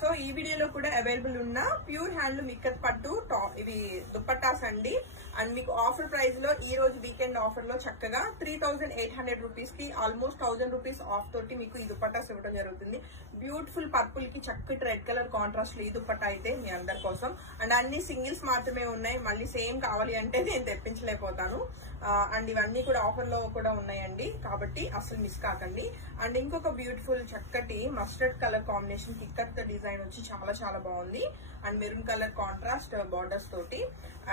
So ఈ వీడియోలో కూడా అవైలబుల్ ఉన్న ప్యూర్ హ్యాండ్లూమ్ ఇక్కత్ పట్టు ఇవి దుప్పట్టాస్ అండి. అండ్ మీకు ఆఫర్ ప్రైస్ లో ఈ రోజు వీకెండ్ ఆఫర్ లో చక్కగా 3800 రూపీస్ కి ఆల్మోస్ట్ 1000 రూపీస్ ఆఫ్ తోటి మీకు ఈ దుప్పట్టాస్ ఇవ్వడం జరుగుతుంది. బ్యూటిఫుల్ పర్పుల్ కి చక్కటి రెడ్ కలర్ కాంట్రాస్ట్ లో ఈ దుప్పట్టా అయితే మీ అందరి కోసం. అండ్ అన్ని సింగిల్స్ మాత్రమే ఉన్నాయి, మళ్ళీ సేమ్ కావాలి అంటే నేను తెప్పించలేకపోతాను. అండ్ ఇవన్నీ కూడా ఆఫర్ లో కూడా ఉన్నాయండి, కాబట్టి అసలు మిస్ కాకండి. అండ్ ఇంకొక బ్యూటిఫుల్ చక్కటి mustard colour combination ikat design వచ్చి చాలా చాలా బాగుంది. And maroon colour contrast borders తోటి.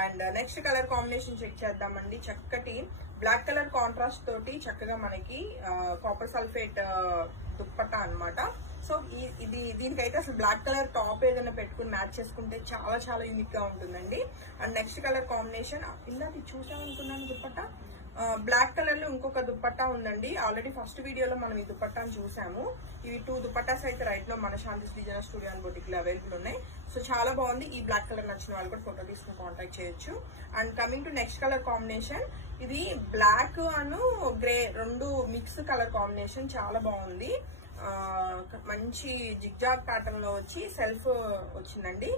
And next colour combination check చేద్దామండి. చక్కటి బ్లాక్ కలర్ కాంట్రాస్ట్ తోటి చక్కగా మనకి కాపర్ సల్ఫేట్ దుప్పట్టా అన్నమాట. సో దీనికైతే అసలు బ్లాక్ కలర్ టాప్ ఏదైనా పెట్టుకుని మ్యాచ్ చేసుకుంటే చాలా చాలా యూనిక్ గా ఉంటుందండి. అండ్ నెక్స్ట్ కలర్ కాంబినేషన్ ఇందాక చూసామనుకున్నాను దుప్పట్టా బ్లాక్ కలర్ లో ఇంకొక దుప్పట్టా ఉందండి. ఆల్రెడీ ఫస్ట్ వీడియోలో మనం ఈ దుప్పట్టాను చూసాము. ఇవి 2 దుప్పట్టాస్ అయితే రైట్ లో మన శాంతి డిజైనర్ స్టూడియో అండ్ బొటిక్ లో అవైలబుల్ ఉన్నాయి. సో చాలా బాగుంది. ఈ బ్లాక్ కలర్ నచ్చిన వాళ్ళు కూడా ఫోటో తీసుకుని కాంటాక్ట్ చేయొచ్చు. And coming to next colour combination, ఇది బ్లాక్ అను గ్రే రెండు మిక్స్ కలర్ కాంబినేషన్ చాలా బాగుంది. మంచి జిగ్జాగ్ ప్యాటర్న్ లో వచ్చి సెల్ఫ్ వచ్చిందండి.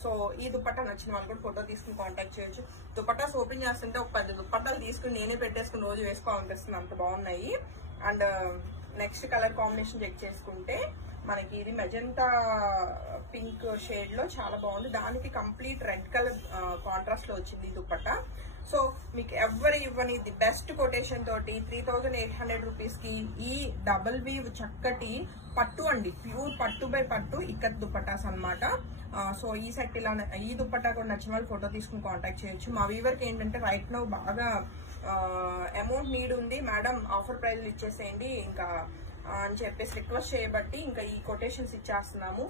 సో ఈ దుప్పట్టా నచ్చిన వాళ్ళు కూడా ఫోటో తీసుకుని కాంటాక్ట్ చేయొచ్చు. దుప్పట్టాస్ ఓపెన్ చేస్తుంటే ఒక 10 దుప్పట్టాలు తీసుకుని నేనే పెట్టేసుకుని రోజు వేసుకోవాలనిపిస్తుంది, అంత బాగున్నాయి. And next colour combination check చేసుకుంటే మనకి ఇది మెజెంటా పింక్ షేడ్ లో చాలా బాగుంది. దానికి కంప్లీట్ రెడ్ కలర్ కాంట్రాస్ట్ లో వచ్చింది ఈ దుప్పట్టా. సో మీకు ఎవరు ఇవ్వని ది బెస్ట్ కొటేషన్ తోటి 3800 రూపీస్ కి ఈ డబుల్ వీవ్ చక్కటి పట్టు అండి, ప్యూర్ పట్టు బై పట్టు ఇక్కత్ దుప్పట్టాస్ అన్నమాట. సో ఈ సెట్ ఇలా ఈ దుప్పట్టా కూడా నచ్చిన వాళ్ళు ఫోటో తీసుకుని కాంటాక్ట్ చేయొచ్చు. మా వీవర్కి ఏంటంటే రైట్ నో బాగా అమౌంట్ నీడ్ ఉంది మేడం, ఆఫర్ ప్రైజ్లు ఇచ్చేసేయండి ఇంకా అని చెప్పేసి రిక్వెస్ట్ చేయబట్టి ఇంకా ఈ కొటేషన్స్ ఇచ్చేస్తున్నాము.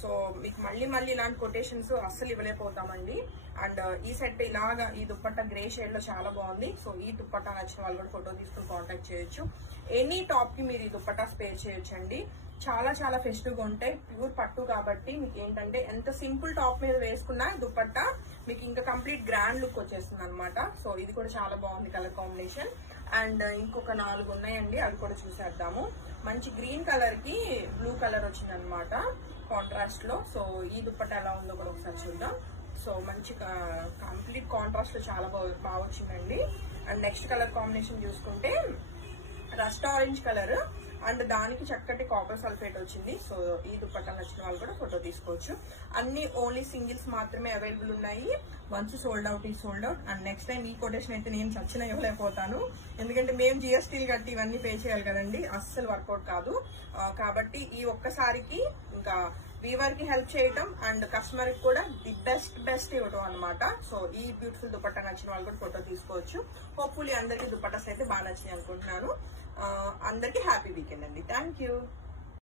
సో మీకు మళ్ళీ ఇలాంటి కొటేషన్స్ అస్సలు ఇవ్వలేకపోతామండి. అండ్ ఈ సెట్ ఇలాగా ఈ దుప్పట్టా గ్రే షేడ్ లో చాలా బాగుంది. సో ఈ దుప్పట్టా నచ్చిన వాళ్ళు కూడా ఫోటో తీసుకుని కాంటాక్ట్ చేయొచ్చు. ఎనీ టాప్ కి మీరు ఈ దుప్పట్టా స్పేర్ చేయొచ్చు అండి. చాలా చాలా ఫెస్టివ్ గా ఉంటాయి, ప్యూర్ పట్టు కాబట్టి మీకు ఏంటంటే ఎంత సింపుల్ టాప్ మీద వేసుకున్నా దుప్పట్టా మీకు ఇంకా కంప్లీట్ గ్రాండ్ లుక్ వచ్చేస్తుంది అనమాట. సో ఇది కూడా చాలా బాగుంది కలర్ కాంబినేషన్. అండ్ ఇంకొక 4 ఉన్నాయండి, అవి కూడా చూసేద్దాము. మంచి గ్రీన్ కలర్ కి బ్లూ కలర్ వచ్చింది అనమాట కాంట్రాస్ట్ లో. సో ఈ దుప్పట్టా ఎలా ఉందో కూడా ఒకసారి చూద్దాం. సో మంచి కంప్లీట్ కాంట్రాస్ట్ లో చాలా బాగా వచ్చిందండి. అండ్ నెక్స్ట్ కలర్ కాంబినేషన్ చూసుకుంటే రస్ట్ ఆరెంజ్ కలర్ అండ్ దానికి చక్కటి కాపర్ సల్ఫేట్ వచ్చింది. సో ఈ దుప్పట్టా నచ్చిన వాళ్ళు కూడా ఫోటో తీసుకోవచ్చు. అన్ని ఓన్లీ సింగిల్స్ మాత్రమే అవైలబుల్ ఉన్నాయి. వన్స్ సోల్డ్ అవుట్ ఈ sold out. And next time ఈ కొటేషన్ అయితే నేను చచ్చిన ఇవ్వలేకపోతాను, ఎందుకంటే మేము జిఎస్టీలు కట్టి ఇవన్నీ పే చేయాలి కదండి, అస్సలు వర్కౌట్ కాదు. కాబట్టి ఈ ఒక్కసారికి ఇంకా వీవర్ కి హెల్ప్ చేయటం అండ్ కస్టమర్ కి కూడా ది బెస్ట్ ఇవ్వటం అనమాట. సో ఈ బ్యూటిఫుల్ దుప్పట్టా నచ్చిన వాళ్ళు కూడా ఫోటో తీసుకోవచ్చు. హోప్ఫుల్లీ అందరికీ దుప్పట్టాస్ అయితే బాగా నచ్చినాయి అనుకుంటున్నాను. అందరికీ హ్యాపీ వీకెండ్ అండి. Thank you.